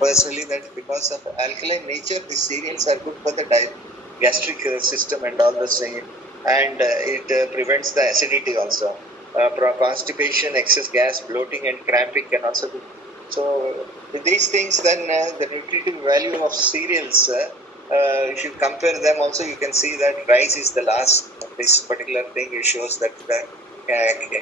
personally that because of alkaline nature, the cereals are good for the gastric system and all those things, and it prevents the acidity also. Constipation, excess gas, bloating, and cramping can also be. So with these things, then the nutritive value of cereals, if you compare them also, you can see that rice is the last. This particular thing, it shows that the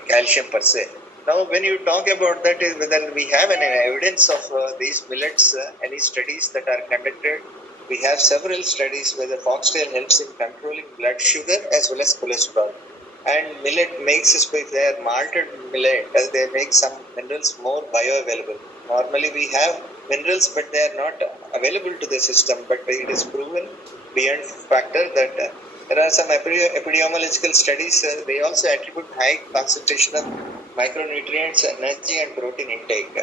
calcium per se. Now, when you talk about that, whether we have an evidence of these millets, any studies that are conducted, we have several studies where the foxtail helps in controlling blood sugar as well as cholesterol. And millet makes, if they are malted millet, they make some minerals more bioavailable. Normally, we have minerals, but they are not available to the system. But it is proven beyond factor that there are some epidemiological studies. They also attribute high concentration of micronutrients, energy, and protein intake.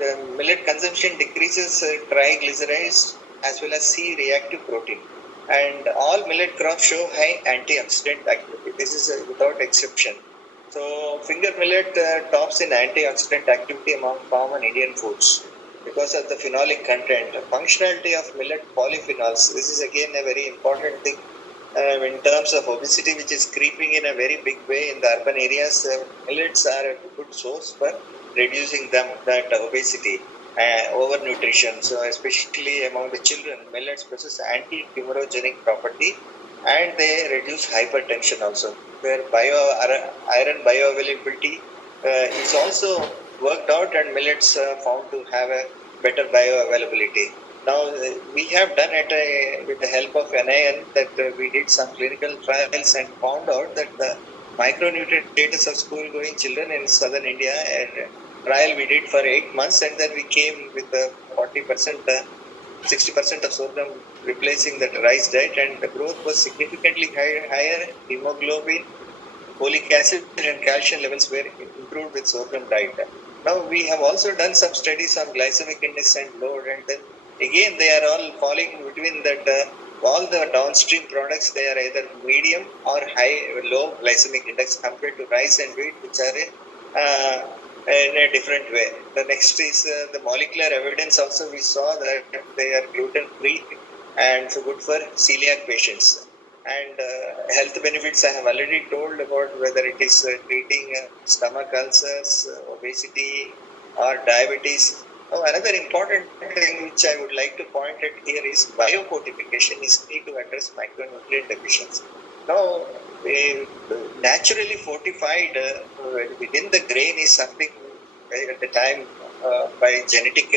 The millet consumption decreases triglycerides as well as C-reactive protein. And all millet crops show high antioxidant activity. This is without exception. So, finger millet tops in antioxidant activity among common Indian foods because of the phenolic content. Functionality of millet polyphenols. This is again a very important thing in terms of obesity, which is creeping in a very big way in the urban areas. Millets are a good source for reducing that obesity. Overnutrition, so especially among the children, millets possess anti-tumorigenic property and they reduce hypertension also. Where iron bioavailability is also worked out, and millets found to have a better bioavailability. Now, we have done it with the help of NIN that we did some clinical trials and found out that the micronutrient status of school-going children in southern India and trial we did for 8 months, and then we came with 40%, 60% of sorghum replacing that rice diet, and the growth was significantly higher. Hemoglobin, folic acid, and calcium levels were improved with sorghum diet. Now we have also done some studies on glycemic index and load, and then again they are all falling between that. All the downstream products, they are either medium or low glycemic index compared to rice and wheat, which are in a different way. The next is the molecular evidence. Also, we saw that they are gluten-free and so good for celiac patients. And health benefits I have already told about, whether it is treating stomach ulcers, obesity, or diabetes. Now, another important thing which I would like to point at here is biofortification is key to address micronutrient deficiency. Now, naturally fortified within the grain is something at the time by genetic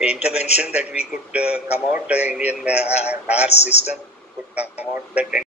intervention that we could come out, Indian our system could come out that